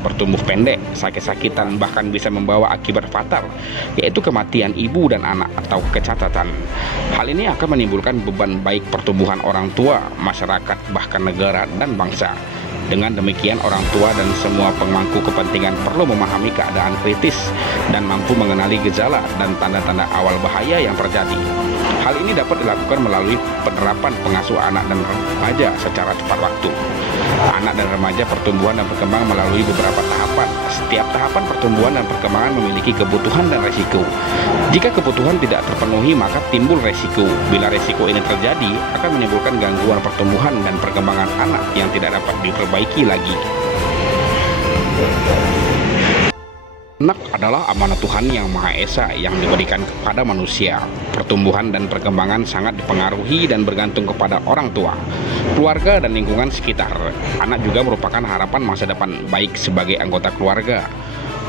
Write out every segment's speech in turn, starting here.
bertumbuh pendek, sakit-sakitan, bahkan bisa membawa akibat fatal, yaitu kematian ibu dan anak atau kecacatan. Hal ini akan menimbulkan beban baik pertumbuhan orang tua, masyarakat, bahkan negara dan bangsa. Dengan demikian, orang tua dan semua pemangku kepentingan perlu memahami keadaan kritis dan mampu mengenali gejala dan tanda-tanda awal bahaya yang terjadi. Hal ini dapat dilakukan melalui penerapan pengasuh anak dan remaja secara tepat waktu. Anak dan remaja pertumbuhan dan perkembangan melalui beberapa tahapan. Setiap tahapan pertumbuhan dan perkembangan memiliki kebutuhan dan resiko. Jika kebutuhan tidak terpenuhi, maka timbul resiko. Bila resiko ini terjadi, akan menimbulkan gangguan pertumbuhan dan perkembangan anak yang tidak dapat diperbaiki lagi. Anak adalah amanat Tuhan yang Maha Esa yang diberikan kepada manusia. Pertumbuhan dan perkembangan sangat dipengaruhi dan bergantung kepada orang tua, keluarga, dan lingkungan sekitar. Anak juga merupakan harapan masa depan baik sebagai anggota keluarga,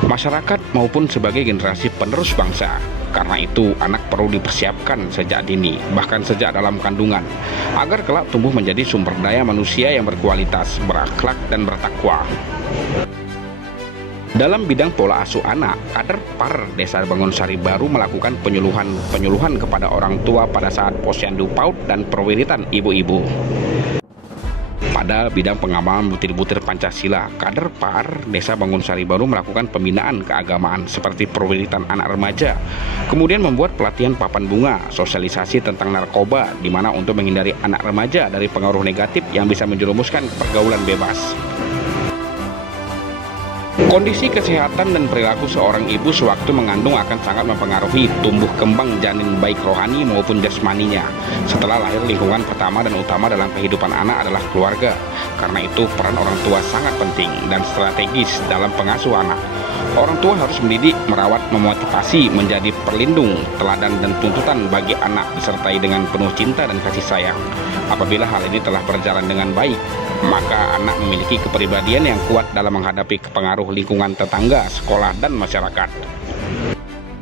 masyarakat, maupun sebagai generasi penerus bangsa. Karena itu, anak perlu dipersiapkan sejak dini, bahkan sejak dalam kandungan, agar kelak tumbuh menjadi sumber daya manusia yang berkualitas, berakhlak, dan bertakwa. Dalam bidang pola asuh anak, Kader PAR Desa Bangunsari Baru melakukan penyuluhan kepada orang tua pada saat posyandu PAUD dan perwiritan ibu-ibu. Pada bidang pengamalan butir-butir Pancasila, Kader PAR Desa Bangunsari Baru melakukan pembinaan keagamaan seperti perwiritan anak remaja, kemudian membuat pelatihan papan bunga, sosialisasi tentang narkoba, di mana untuk menghindari anak remaja dari pengaruh negatif yang bisa menjerumuskan pergaulan bebas. Kondisi kesehatan dan perilaku seorang ibu sewaktu mengandung akan sangat mempengaruhi tumbuh kembang janin baik rohani maupun jasmaninya. Setelah lahir, lingkungan pertama dan utama dalam kehidupan anak adalah keluarga. Karena itu, peran orang tua sangat penting dan strategis dalam pengasuh anak. Orang tua harus mendidik, merawat, memotivasi, menjadi perlindung, teladan, dan tuntutan bagi anak disertai dengan penuh cinta dan kasih sayang. Apabila hal ini telah berjalan dengan baik, maka anak memiliki kepribadian yang kuat dalam menghadapi pengaruh lingkungan tetangga, sekolah, dan masyarakat.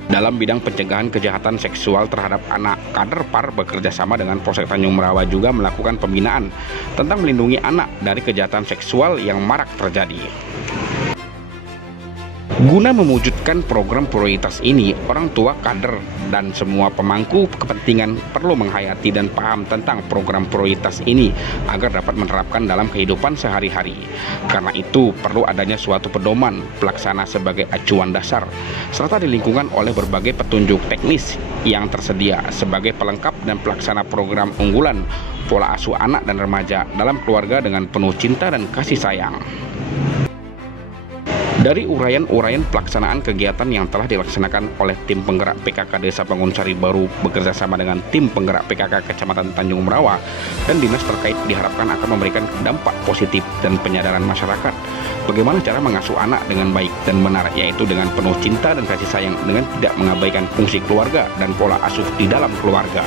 Dalam bidang pencegahan kejahatan seksual terhadap anak, Kader PAR bekerja sama dengan Polsek Tanjung Merawa juga melakukan pembinaan tentang melindungi anak dari kejahatan seksual yang marak terjadi. Guna mewujudkan program prioritas ini, orang tua, kader, dan semua pemangku kepentingan perlu menghayati dan paham tentang program prioritas ini agar dapat menerapkan dalam kehidupan sehari-hari. Karena itu, perlu adanya suatu pedoman pelaksana sebagai acuan dasar, serta dilingkungan oleh berbagai petunjuk teknis yang tersedia sebagai pelengkap dan pelaksana program unggulan pola asuh anak dan remaja dalam keluarga dengan penuh cinta dan kasih sayang. Dari uraian-uraian pelaksanaan kegiatan yang telah dilaksanakan oleh tim penggerak PKK Desa Bangunsari Baru bekerja sama dengan tim penggerak PKK Kecamatan Tanjung Merawa dan dinas terkait diharapkan akan memberikan dampak positif dan penyadaran masyarakat bagaimana cara mengasuh anak dengan baik dan benar, yaitu dengan penuh cinta dan kasih sayang dengan tidak mengabaikan fungsi keluarga dan pola asuh di dalam keluarga.